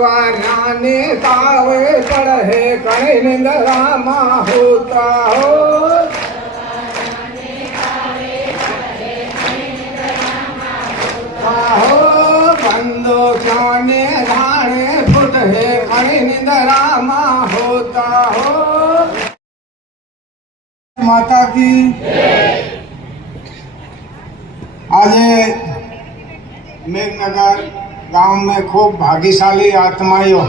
तरवाने तावे चढ़े कणे निंदरामा होता हो। बंदो जाने धाने फुट है कणे निंदरामा होता हो। माता की आज मेघनगर गांव में खूब भाग्यशाली आत्माओं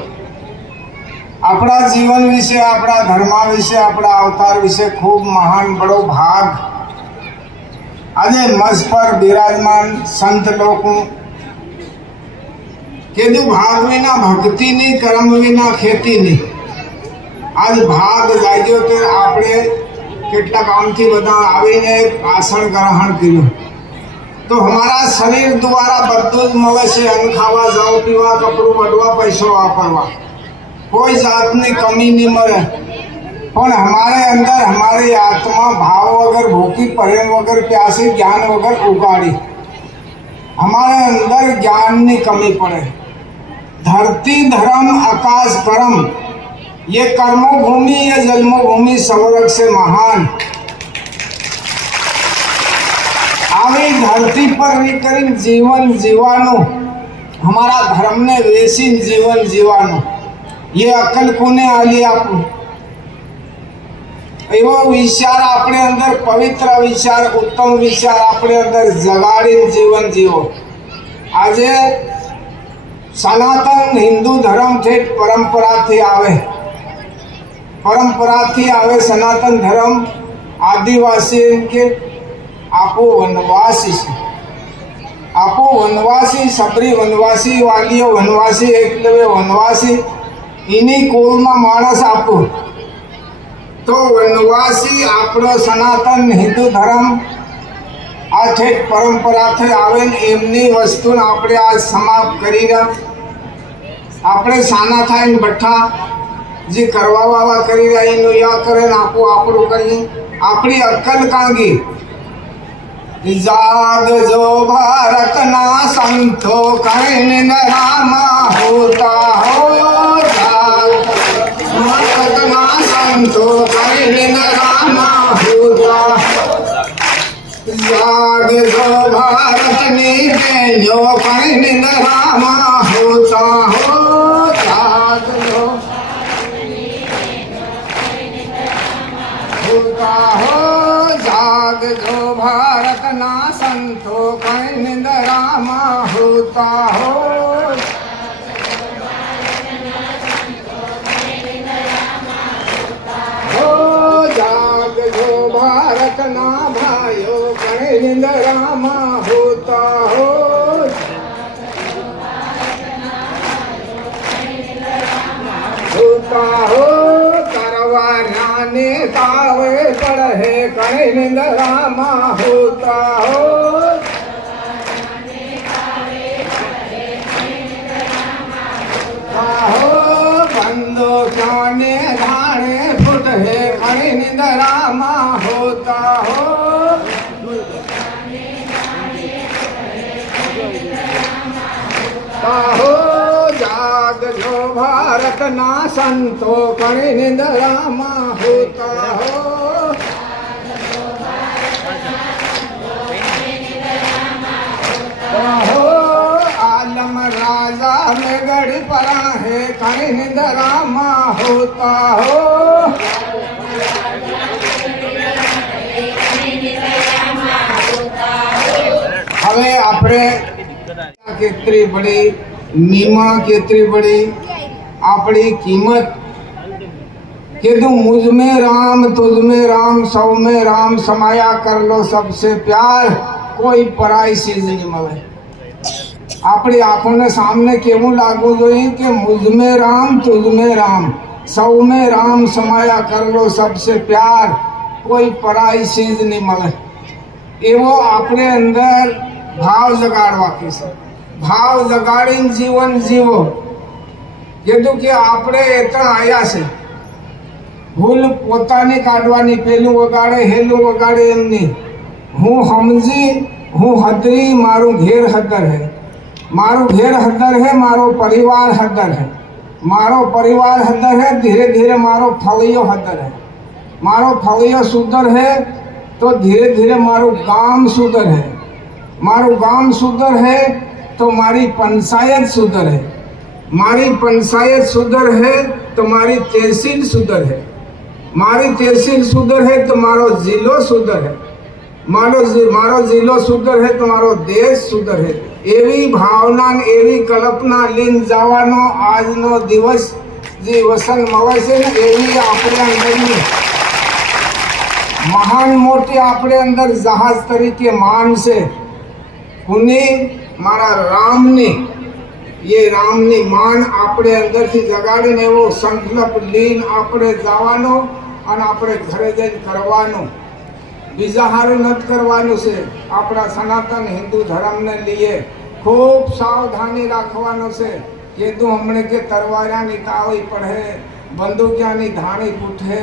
अपना जीवन विषे अपना धर्मा विषे अपना अवतार विषे खूब महान बड़ो भाग आज मंच पर विराजमान संत लोग केदू भाग विना भक्ति नहीं कर्म विना खेती नहीं। आज भाग जाग्यो तो आपणे केटला काम थी बधा आवीने आसन ग्रहण कर्युं तो हमारा शरीर द्वारा बधुं ज मळे छे। अन्न खावा जाओ पीवा कपड़ू वडवा पैसो वापरवा कोई जातनी कमी नहीं मळे पण हमारे अंदर हमारी आत्मा भाव वगर भूखी प्रेम वगर प्यासी ज्ञान वगर उगाड़ी हमारे अंदर ज्ञान की कमी पड़े। धरती धर्म आकाश कर्म ये कर्मोभूमि ये जन्मोभूमि स्वर्ग से महान आवी धरती पर रही जीवन जीवानो हमारा धर्म ने वेसी जीवन जीवानो ये अकल कोने आली आपू एवो विचार अपने अंदर पवित्र विचार उत्तम विचार अपने अंदर जगाड़ी जीवन जीवो। आज सनातन हिंदू धर्म थे परंपरा थी आवे सनातन धर्म आदिवासी के आपो वनवासी सबरी वनवासी वालियो वनवासी एकलव्य वनवासी इन्हीं कुल में मानस आपो तो वनवासी आपणो सनातन हिंदू धर्म आ ठेठ परंपरा थे आवे एमनी वस्तु आपणे आज समाप्त करीने आपणे साना थाईने बठा जे करवा वावा करी रही नो या करे आपो आपड़ो करी आपणी अक्कल कांगी जाग जो भारत ना संतो कहे निंदरामा होता हो। जाग भारत ना संतो कहे निंदरामा होता जाग जो भारत नी बेलो कहे निंदरामा होता हो। जाग जो होता हो जाग जो भारत ना संतो कहीं निंदरामा होता हो। हो जाग जो भारत ना भाइयो कहीं निंदरामा होता हो। होता हो तरवाने तावे चढ़े कणे निंदरामा होता हो। बंदो जाने धाने फुट है कणे निंदरामा होता हो। जाग जो भारत ना संतो कणे निंदरामा होता हो। आलम राजा में गढ़ परा है कणे निंदरामा होता हो। हमें अपने केतरी बड़ी नीमा केतरी बड़ी अपनी कीमत केदू मुझ में राम तुझ में राम सब में राम समाया कर लो सबसे प्यार कोई पराई चीज नहीं मिले। अपनी आंखों ने सामने केवू लागू जोई कि मुझ में राम तुझ में राम सब में राम समाया कर लो सबसे प्यार कोई पराई चीज नहीं मिले। एवो अपने अंदर भाव जगाड़वा की से भाव जगाड़ी जीवन जीवो कीधु कि आपणे एतना आया से भूल पोतानी काढवानी पेलू वगाड़े हेलू वगाड़े एमनी हूँ समझी हूँ हदरी मारू घेर हदर है मारो घेर हदर है मारो परिवार हदर है। मारो परिवार हदर है, धीरे धीरे मारो फलियो हदर है। मारो फलियो सुधर है तो धीरे धीरे मारो गाम सुधर है। मारो गाम सुधर है तो मारी पंचायत सुधर है। मारी पंचायत सुधर है तो मारी तहसील सुधर है। मारी तहसील सुधर है तो मारो जिलो सुधर है। मारो जिलो सुधर है तो मारो देश सुधर है। एवी भावना एवी कल्पना लीन जवानो आजनो दिवस जी वसन मवसे एवी अपने अंदर महान मोटी अपने अंदर जहाज तरीके मान से मारा रामनी ये रामनी मान अपने अंदर थी जगाड़ीने एवो संकल्प लीन अपने जवानो और अपने घरे जईने करवानो, बीजा हारू नत करवानुं छे। अपना सनातन हिंदू धर्म ने लिए खूब सावधानी राखवानो छे। कीधुं हमणे के तरवारानी तावी पड़े, बंदूकियानी धाणी फूटे।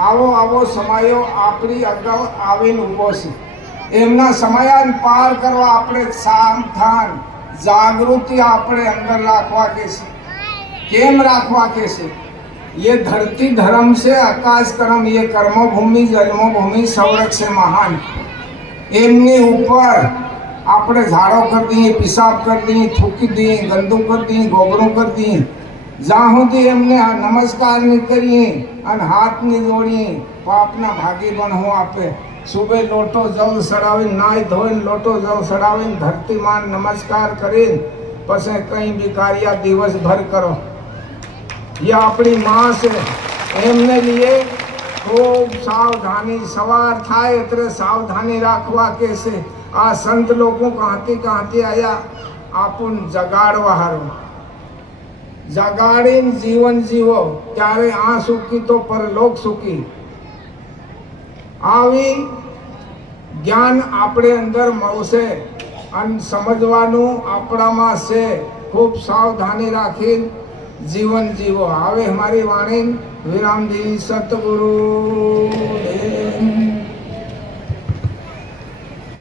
आवो आवो समायो आपणी अगाऊ आवीने ऊभो छे। एमना समयान पार करवा आपणे सावधान जागृति अपने अंदर राखवा के से। केम राखवा के से? ये धरती धर्म से आकाश कर्म, ये कर्मभूमि जन्मभूमि संरक्षण से महान। एमने ऊपर आपने झाड़ो कर दिए, पिशाब कर दिए, थूकी दिए, गंदू कर दिए, गोबरों कर दिए। जहाँ सुधी एमने नमस्कार नहीं करिए और हाथ नहीं जोड़िए पापना भागी बनहो आपे। सुबह लोटो जल सड़ावी नाई धोई लोटो जल सड़ावी धरती मान नमस्कार करीन पसे कहीं भी कार्य दिवस भर करो। ये अपनी माँ से एमने लिए खूब सावधानी सवार थाय एतरे सावधानी राखवा के से। आ संत लोगों कहती आया आपुन जगाड़वा हारू। जगाड़ीने जीवन जीवो त्यारे आ सुखी तो परलोक सुखी। आवी ज्ञान अपने अंदर मळशे अन समझवानुं आपणामां छे। खूब सावधानी राखीने जीवन जीवो। हवे हमारी वाणी विराम दी। सतगुरु देव।